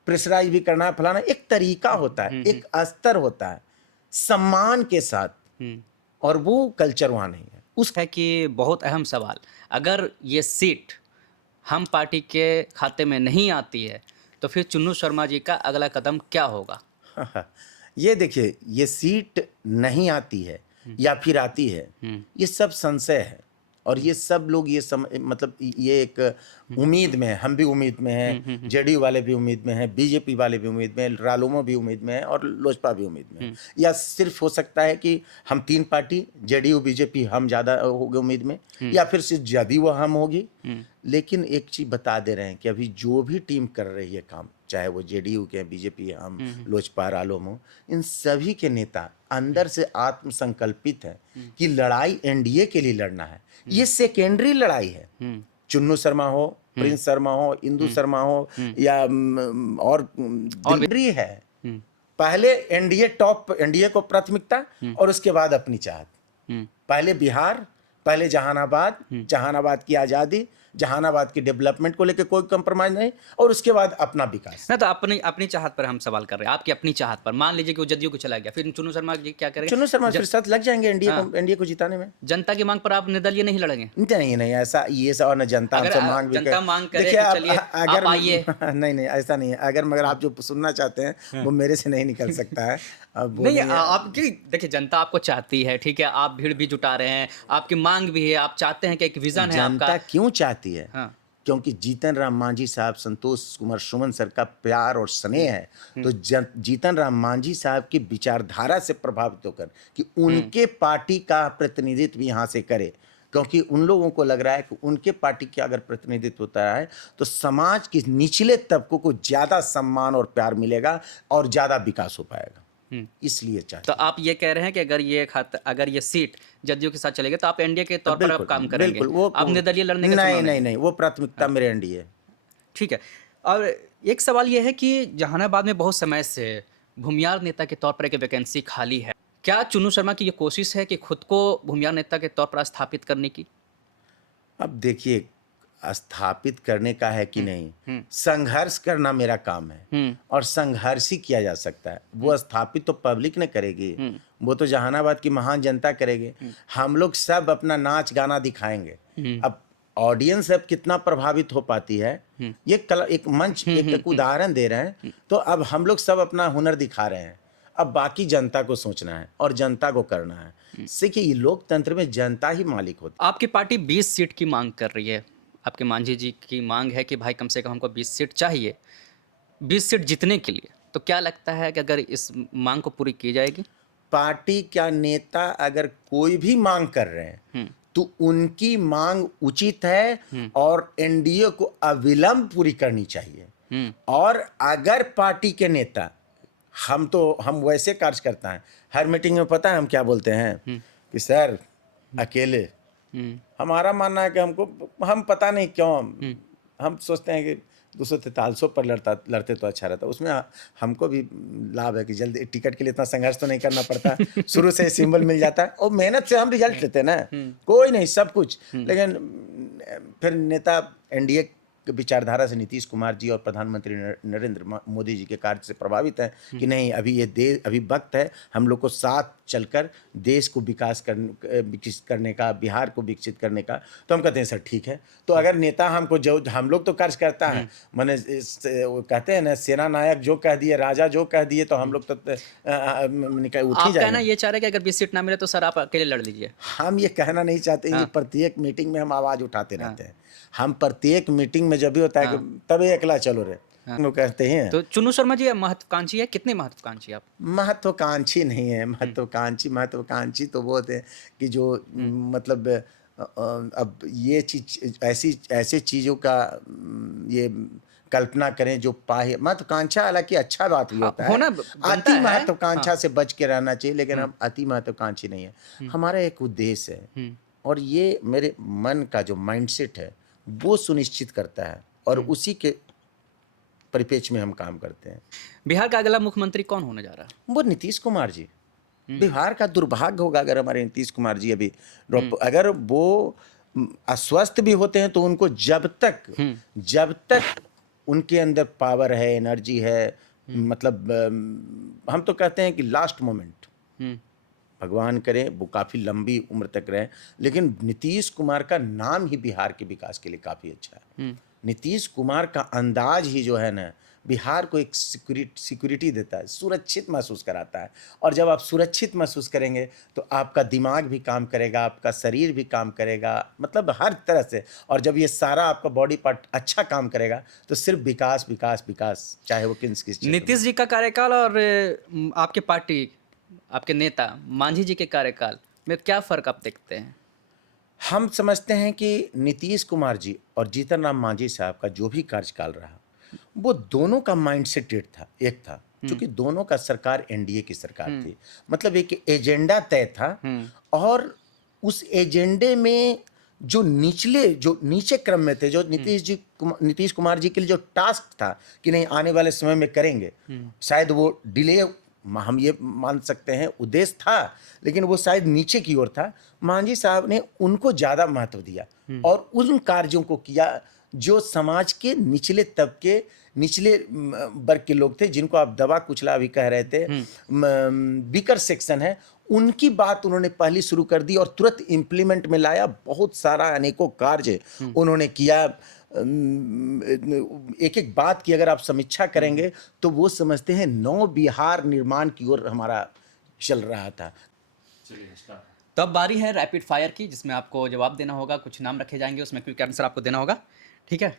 प्रेशराइज भी करना है, फलाना, एक तरीका होता है, एक स्तर होता है, सम्मान के साथ, और वो कल्चर वहाँ नहीं है। उस है कि बहुत अहम सवाल, अगर ये सीट हम पार्टी के खाते में नहीं आती है तो फिर चुन्नू शर्मा जी का अगला कदम क्या होगा? ये देखिए, ये सीट नहीं आती है या फिर आती है, ये सब संशय है, और ये सब लोग ये मतलब ये एक उम्मीद में है, हम भी उम्मीद में हैं, जेडीयू वाले भी उम्मीद में हैं, बीजेपी वाले भी उम्मीद में हैं, रालोमो भी उम्मीद में है, और लोजपा भी उम्मीद में है। या सिर्फ हो सकता है कि हम तीन पार्टी, जेडीयू बीजेपी, हम ज़्यादा होंगे उम्मीद में, या फिर सिर्फ जदयू हम होगी। लेकिन एक चीज़ बता दे रहे हैं कि अभी जो भी टीम कर रही है काम, चाहे वो जेडीयू के, बीजेपी, हम, लोजपा, रालोम हो, इन सभी के नेता अंदर से आत्मसंकल्पित हैं कि लड़ाई एनडीए के लिए लड़ना है। ये सेकेंडरी लड़ाई है। चुन्नू शर्मा हो, प्रिंस शर्मा हो, इंदु शर्मा हो, या और दिलरी है। पहले एनडीए को प्राथमिकता और उसके बाद अपनी चाहत। पहले बिहार, पहले जहानाबाद की आज़ादी, जहानाबाद की डेवलपमेंट को लेकर कोई कंप्रोमाइज नहीं, और उसके बाद अपना विकास। ना तो अपनी अपनी चाहत पर हम सवाल कर रहे हैं, आपकी अपनी चाहत पर। मान लीजिए कि वो जदयू को चला गया, फिर चुन्नू शर्मा जी क्या करेंगे? चुन्नू शर्मा फिर साथ लग जाएंगे एनडीए को जिताने में। जनता की मांग पर आप निर्दलीय नहीं लड़ेंगे? नहीं, ऐसा ये सब, और न जनता अगर हमसे मांग भी जनता करे। मांग करे देखिए तो चलिए अगर आप आइए। नहीं ऐसा नहीं है। अगर मगर आप जो सुनना चाहते हैं वो मेरे से नहीं निकल सकता है। अब नहीं, बोलिए। आपकी देखिए, जनता आपको चाहती है, ठीक है, आप भीड़ भी जुटा रहे हैं, आपकी मांग भी है, आप चाहते हैं कि एक विजन है आपका। जनता क्यों चाहती है? हाँ। क्योंकि जीतन राम मांझी साहब, संतोष कुमार सुमन सर का प्यार और स्नेह है। तो जीतन राम मांझी साहब की विचारधारा से प्रभावित होकर कि उनके पार्टी का प्रतिनिधित्व यहाँ से करे, क्योंकि उन लोगों को लग रहा है कि उनके पार्टी का अगर प्रतिनिधित्व होता है तो समाज के निचले तबकों को ज़्यादा सम्मान और प्यार मिलेगा और ज़्यादा विकास हो पाएगा। इसलिए चाहते तो आप ये कह रहे हैं कि अगर ये सीट जदयू के साथ चलेगी तो आप एनडीए के तौर पर आप काम करेंगे? बिल्कुल। वो आप निर्दलीय लड़ने का चुनाव नहीं, वो प्राथमिकता मेरे एनडीए। ठीक है। और एक सवाल ये है कि जहानाबाद में बहुत समय से भूमियार नेता के तौर पर एक वैकेंसी खाली है। क्या चुन्नू शर्मा की ये कोशिश है कि खुद को भूमियार नेता के तौर पर स्थापित करने की? अब देखिए, स्थापित करने का है कि नहीं, संघर्ष करना मेरा काम है, और संघर्ष ही किया जा सकता है। वो स्थापित तो पब्लिक ने करेगी, वो तो जहानाबाद की महान जनता करेगी। हम लोग सब अपना नाच गाना दिखाएंगे। अब ऑडियंस अब कितना प्रभावित हो पाती है, ये एक मंच, एक उदाहरण दे रहे हैं। तो अब हम लोग सब अपना हुनर दिखा रहे हैं, अब बाकी जनता को सोचना है और जनता को करना है। देखिए, लोकतंत्र में जनता ही मालिक होती है। आपकी पार्टी 20 सीट की मांग कर रही है। आपके मांझी जी की मांग है कि भाई कम से कम हमको 20 सीट चाहिए, 20 सीट जीतने के लिए। तो क्या लगता है कि अगर इस मांग को पूरी की जाएगी? पार्टी का नेता अगर कोई भी मांग कर रहे हैं तो उनकी मांग उचित है और एनडीए को अविलंब पूरी करनी चाहिए। और अगर पार्टी के नेता, हम वैसे कार्यकर्ता हैं, हर मीटिंग में पता है हम क्या बोलते हैं कि सर अकेले, हमारा मानना है कि हम पता नहीं क्यों हम सोचते हैं कि 243 पर लड़ते तो अच्छा रहता। उसमें हमको भी लाभ है कि जल्दी टिकट के लिए इतना संघर्ष तो नहीं करना पड़ता, शुरू से सिंबल मिल जाता है और मेहनत से हम रिजल्ट लेते हैं ना, कोई नहीं सब कुछ। लेकिन फिर नेता एनडीए विचारधारा से नीतीश कुमार जी और प्रधानमंत्री नरेंद्र मोदी जी के कार्य से प्रभावित हैं कि नहीं, अभी वक्त है हम लोग को साथ चलकर देश को विकसित करने का, बिहार को विकसित करने का। तो हम कहते हैं सर ठीक है। तो अगर नेता हमको, जो हम लोग तो कार्य करता है, माने वो कहते हैं ना, सेना नायक जो कह दिए, राजा जो कह दिए, तो हम लोग तो उठ ही जाएंगे। कहना ये चाह रहे हैं कि अगर 20 सीट ना मिले तो सर आप अकेले लड़ लीजिए? हम ये कहना नहीं चाहते हैं। प्रत्येक मीटिंग में हम आवाज उठाते रहते हैं। हम प्रत्येक मीटिंग में जब भी होता है कि तभी अकेला चलो रे, वो कहते हैं। तो चुन्नू शर्मा जी महत्वाकांक्षी है? कितने महत्वाकांक्षी आप? महत्वाकांक्षी नहीं है। महत्वाकांक्षी तो वो होते हैं कि जो मतलब अब ये चीज ऐसे चीजों का ये कल्पना करें जो पाए। महत्वाकांक्षा हालांकि अच्छा बात भी होता है, अति महत्वाकांक्षा से बच के रहना चाहिए, लेकिन हम अति महत्वाकांक्षी नहीं है। हमारा एक उद्देश्य है और ये मेरे मन का जो माइंडसेट है वो सुनिश्चित करता है और उसी के परिप्रेक्ष्य में हम काम करते हैं। बिहार का अगला मुख्यमंत्री कौन होने जा रहा है? वो नीतीश कुमार जी। बिहार का दुर्भाग्य होगा अगर हमारे नीतीश कुमार जी अभी अगर वो अस्वस्थ भी होते हैं तो उनको जब तक उनके अंदर पावर है, एनर्जी है, मतलब हम तो कहते हैं कि लास्ट मोमेंट, भगवान करे वो काफ़ी लंबी उम्र तक रहे। लेकिन नीतीश कुमार का नाम ही बिहार के विकास के लिए काफ़ी अच्छा है। नीतीश कुमार का अंदाज ही जो है ना, बिहार को एक सिक्योरिटी देता है, सुरक्षित महसूस कराता है। और जब आप सुरक्षित महसूस करेंगे तो आपका दिमाग भी काम करेगा, आपका शरीर भी काम करेगा, मतलब हर तरह से। और जब ये सारा आपका बॉडी पार्ट अच्छा काम करेगा तो सिर्फ विकास विकास विकास, चाहे वो किस नीतीश जी का कार्यकाल और आपके पार्टी, आपके नेता मांझी जी के कार्यकाल में क्या फ़र्क आप देखते हैं? हम समझते हैं कि नीतीश कुमार जी और जीतन राम मांझी साहब का जो भी कार्यकाल रहा, वो दोनों का माइंडसेट एक था, क्योंकि दोनों का सरकार एनडीए की सरकार थी। मतलब एक एजेंडा तय था, और उस एजेंडे में जो नीचे क्रम में थे, जो नीतीश कुमार जी के लिए जो टास्क था कि नहीं आने वाले समय में करेंगे, शायद वो डिले, हम ये मान सकते हैं उद्देश्य था, लेकिन वो शायद नीचे की ओर था। मांझी साहब ने उनको ज़्यादा महत्व दिया और उन कार्यों को किया जो समाज के निचले तबके, निचले वर्ग के लोग थे, जिनको आप दबा कुचला अभी कह रहे थे, वीकर सेक्शन है, उनकी बात उन्होंने पहली शुरू कर दी और तुरंत इम्प्लीमेंट में लाया। बहुत सारा अनेकों कार्य उन्होंने किया। एक एक बात की अगर आप समीक्षा करेंगे तो वो समझते हैं नौ बिहार निर्माण की ओर हमारा चल रहा था। तो अब बारी है रैपिड फायर की, जिसमें आपको जवाब देना होगा। कुछ नाम रखे जाएंगे, उसमें क्विक आंसर आपको देना होगा। ठीक है,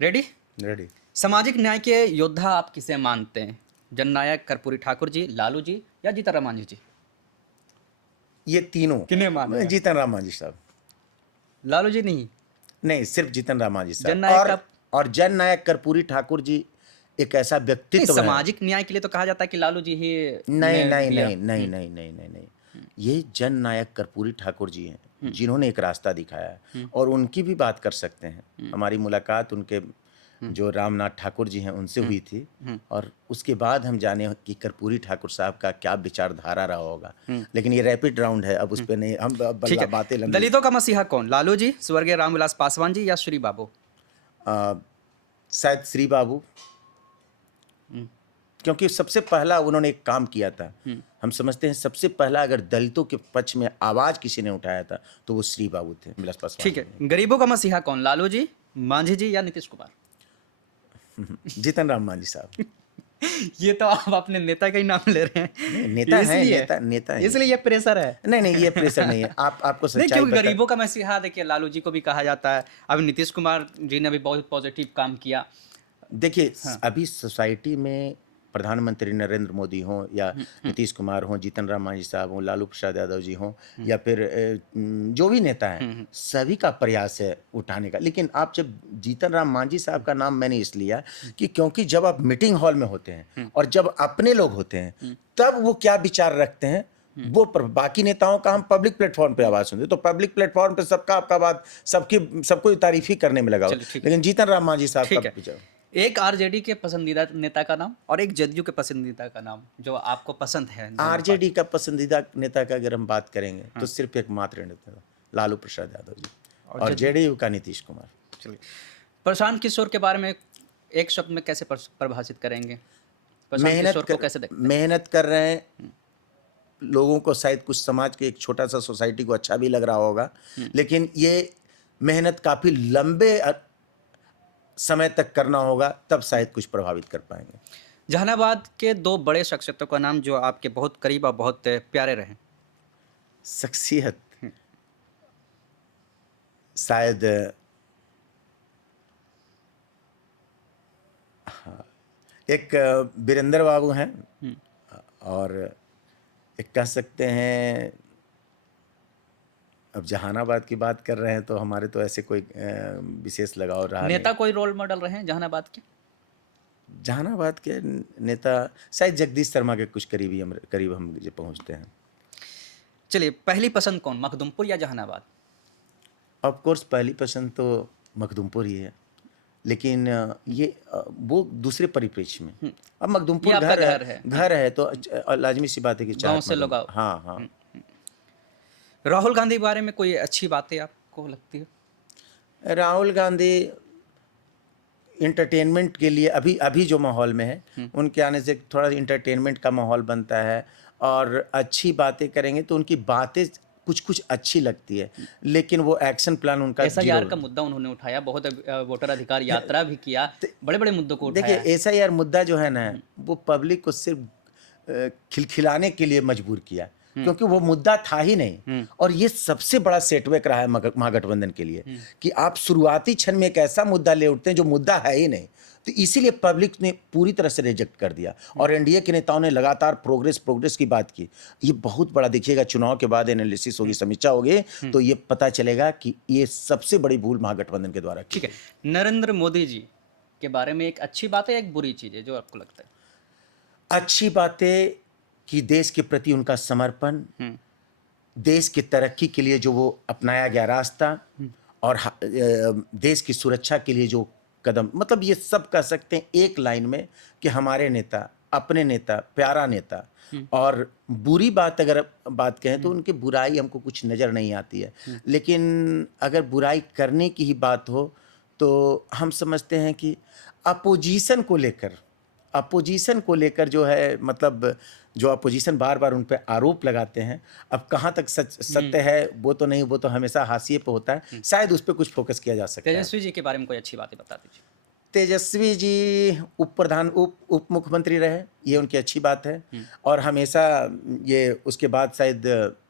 रेडी? रेडी। सामाजिक न्याय के योद्धा आप किसे मानते हैं? जननायक कर्पूरी ठाकुर जी, लालू जी या जीतन राम मांझी जी? ये तीनों किन्हें मानते हैं? जीतन राम मांझी साहब। लालू जी नहीं? नहीं, सिर्फ जीतन राम मांझी साहब। जननायक और जननायक कर्पूरी ठाकुर जी एक ऐसा व्यक्तित्व है। सामाजिक न्याय के लिए तो कहा जाता है कि लालू जी ही नहीं नहीं नहीं नहीं नहीं नहीं नहीं नहीं, ये जननायक कर्पूरी ठाकुर जी हैं जिन्होंने एक रास्ता दिखाया है, और उनकी भी बात कर सकते हैं। हमारी मुलाकात उनके जो रामनाथ ठाकुर जी हैं उनसे हुई थी, और उसके बाद हम जाने कि कर्पूरी ठाकुर साहब का क्या विचारधारा रहा होगा। लेकिन ये रैपिड राउंड है, अब उस पर नहीं हम बातें लंबी। दलितों का मसीहा कौन? लालू जी, स्वर्गीय रामविलास पासवान जी या श्री बाबू? शायद श्री बाबू, क्योंकि सबसे पहला उन्होंने एक काम किया था। हम समझते हैं सबसे पहला अगर दलितों के पक्ष में आवाज किसी ने उठाया था तो वो श्री बाबू थे, विलास पासवान। ठीक है, गरीबों का मसीहा कौन? लालू जी, मांझी जी या नीतीश कुमार? जीतन राम मांझी साहब। ये तो आप अपने नेता का ही नाम ले रहे हैं। नेता है, नेता है, इसलिए ये प्रेशर है। नहीं, ये प्रेशर नहीं है। आपको नहीं, सच्चाई क्योंकि गरीबों का मसीहा देखिए लालू जी को भी कहा जाता है। अब नीतीश कुमार जी ने भी बहुत पॉजिटिव काम किया। देखिए, अभी सोसाइटी में प्रधानमंत्री नरेंद्र मोदी हों या नीतीश कुमार हों, जीतन राम मांझी साहब हों, लालू प्रसाद यादव जी हों, या फिर जो भी नेता हैं, सभी का प्रयास है उठाने का। लेकिन आप जब जीतन राम मांझी साहब का नाम मैंने इसलिए लिया कि क्योंकि जब आप मीटिंग हॉल में होते हैं और जब अपने लोग होते हैं, तब वो क्या विचार रखते हैं वो बाकी नेताओं का हम पब्लिक प्लेटफॉर्म पे आवाज सुनते, तो पब्लिक प्लेटफॉर्म पे सबका आपका बात सबको तारीफ ही करने में लगा। लेकिन जीतन राम मांझी साहब का विचार। एक आरजेडी के पसंदीदा नेता का नाम और एक जदयू के पसंदीदा का नाम जो आपको पसंद है। आरजेडी का पसंदीदा नेता का अगर हम बात करेंगे तो सिर्फ एक मात्र नेता लालू प्रसाद यादव जी, और जेडीयू का नीतीश कुमार। चलिए, प्रशांत किशोर के बारे में एक शब्द में कैसे परिभाषित करेंगे? मेहनत कर रहे हैं लोगों को, शायद कुछ समाज के एक छोटा सा सोसाइटी को अच्छा भी लग रहा होगा, लेकिन ये मेहनत काफी लंबे समय तक करना होगा, तब शायद कुछ प्रभावित कर पाएंगे। जहानाबाद के दो बड़े शख्सियतों का नाम जो आपके बहुत करीब और बहुत प्यारे रहे। शख्सियत शायद एक वीरेंद्र बाबू हैं, और एक कह सकते हैं, अब जहानाबाद की बात कर रहे हैं तो हमारे तो ऐसे कोई विशेष लगाव रहा नेता नहीं। कोई रोल मॉडल रहे हैं जहानाबाद के? जहानाबाद के नेता शायद जगदीश शर्मा के कुछ करीब हम जो पहुंचते हैं। चलिए, पहली पसंद कौन, मखदुमपुर या जहानाबाद? ऑफ कोर्स पहली पसंद तो मखदुमपुर ही है, लेकिन ये वो दूसरे परिप्रेक्ष्य में। अब मखदुमपुर घर है तो लाजमी सी बात है कि गांव से लोग। हाँ। राहुल गांधी के बारे में कोई अच्छी बातें आपको लगती है? राहुल गांधी इंटरटेनमेंट के लिए अभी जो माहौल में है, उनके आने से थोड़ा इंटरटेनमेंट का माहौल बनता है, और अच्छी बातें करेंगे तो उनकी बातें कुछ अच्छी लगती है, लेकिन वो एक्शन प्लान उनका एसआईआर का मुद्दा उन्होंने उठाया, बहुत वोटर अधिकार यात्रा भी किया, बड़े बड़े मुद्दों को उठाया। देखिए, एसआईआर मुद्दा जो है ना, वो पब्लिक को सिर्फ खिलखिलाने के लिए मजबूर किया, क्योंकि वो मुद्दा था ही नहीं। और ये सबसे बड़ा सेटबैक रहा है महागठबंधन के लिए, कि आप शुरुआती क्षण में एक ऐसा मुद्दा ले उठते हैं जो मुद्दा है ही नहीं, तो इसीलिए पब्लिक ने पूरी तरह से रिजेक्ट कर दिया। और एनडीए के नेताओं ने लगातार प्रोग्रेस की बात की। ये बहुत बड़ा, देखिएगा चुनाव के बाद एनालिसिस होगी, समीक्षा होगी, तो ये पता चलेगा कि ये सबसे बड़ी भूल महागठबंधन के द्वारा की। ठीक है, नरेंद्र मोदी जी के बारे में एक अच्छी बात है, एक बुरी चीज़ है जो आपको लगता है? अच्छी बात है कि देश के प्रति उनका समर्पण, हुँ, देश की तरक्की के लिए जो वो अपनाया गया रास्ता और देश की सुरक्षा के लिए जो कदम, मतलब ये सब कह सकते हैं एक लाइन में कि हमारे नेता, अपने नेता, प्यारा नेता। और बुरी बात अगर बात कहें तो उनकी बुराई हमको कुछ नज़र नहीं आती है। लेकिन अगर बुराई करने की ही बात हो तो हम समझते हैं कि अपोजिशन को लेकर जो है, मतलब जो अपोजिशन बार-बार उन पे आरोप लगाते हैं, अब कहाँ तक सत्य है वो तो नहीं, वो तो हमेशा हाशिए पे होता है। शायद उस पे कुछ फोकस किया जा सकता है। तेजस्वी जी के बारे में कोई अच्छी बातें बता दीजिए। तेजस्वी जी उप मुख्यमंत्री रहे, ये उनकी अच्छी बात है। और हमेशा ये उसके बाद शायद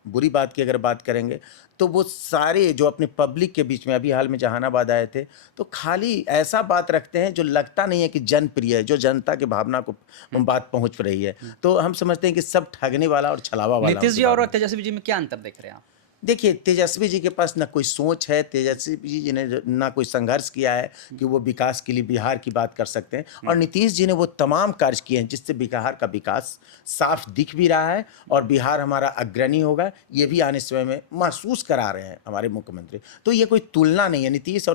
बुरी बात की अगर बात करेंगे तो वो सारे जो अपने पब्लिक के बीच में, अभी हाल में जहानाबाद आए थे, तो खाली ऐसा बात रखते हैं जो लगता नहीं है कि जनप्रिय है, जो जनता की भावना को बात पहुंच रही है। तो हम समझते हैं कि सब ठगने वाला और छलावा वाला नीतीश उनकी जी और भावना। तेजस्वी जी में क्या अंतर देख रहे हैं आप? देखिए, तेजस्वी जी के पास ना कोई सोच है, तेजस्वी जी ने ना कोई संघर्ष किया है कि वो विकास के लिए बिहार की बात कर सकते हैं। और नीतीश जी ने वो तमाम कार्य किए हैं जिससे बिहार का विकास साफ दिख भी रहा है और बिहार हमारा अग्रणी होगा, ये भी आने समय में महसूस करा रहे हैं हमारे मुख्यमंत्री। तो ये कोई तुलना नहीं है, नीतीश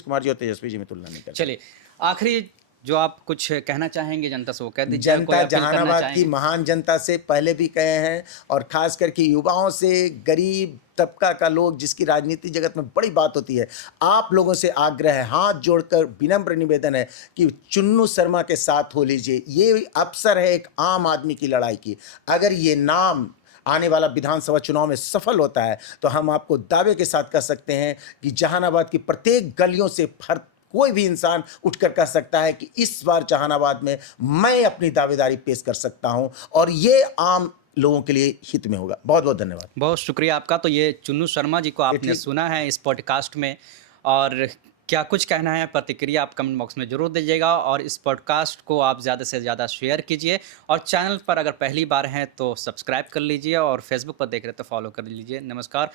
कुमार जी और तेजस्वी जी में तुलना नहीं कर सकते। चलिए, आखिरी जो आप कुछ कहना चाहेंगे जनता से वो कह दीजिए, कोई जनता, अपील करना जहानाबाद की चाहेंगे? महान जनता से पहले भी कहे हैं, और खास करके युवाओं से, गरीब तबका का लोग जिसकी राजनीति जगत में बड़ी बात होती है, आप लोगों से आग्रह है, हाथ जोड़कर विनम्र निवेदन है कि चुन्नू शर्मा के साथ हो लीजिए। ये अवसर है एक आम आदमी की लड़ाई की। अगर ये नाम आने वाला विधानसभा चुनाव में सफल होता है तो हम आपको दावे के साथ कह सकते हैं कि जहानाबाद की प्रत्येक गलियों से कोई भी इंसान उठकर कह सकता है कि इस बार जहानाबाद में मैं अपनी दावेदारी पेश कर सकता हूं और ये आम लोगों के लिए हित में होगा। बहुत बहुत धन्यवाद। बहुत शुक्रिया आपका। तो ये चुन्नू शर्मा जी को आपने ठीक। सुना है इस पॉडकास्ट में, और क्या कुछ कहना है, प्रतिक्रिया आप कमेंट बॉक्स में ज़रूर दीजिएगा, और इस पॉडकास्ट को आप ज़्यादा से ज़्यादा शेयर कीजिए, और चैनल पर अगर पहली बार हैं तो सब्सक्राइब कर लीजिए, और फेसबुक पर देख रहे तो फॉलो कर लीजिए। नमस्कार।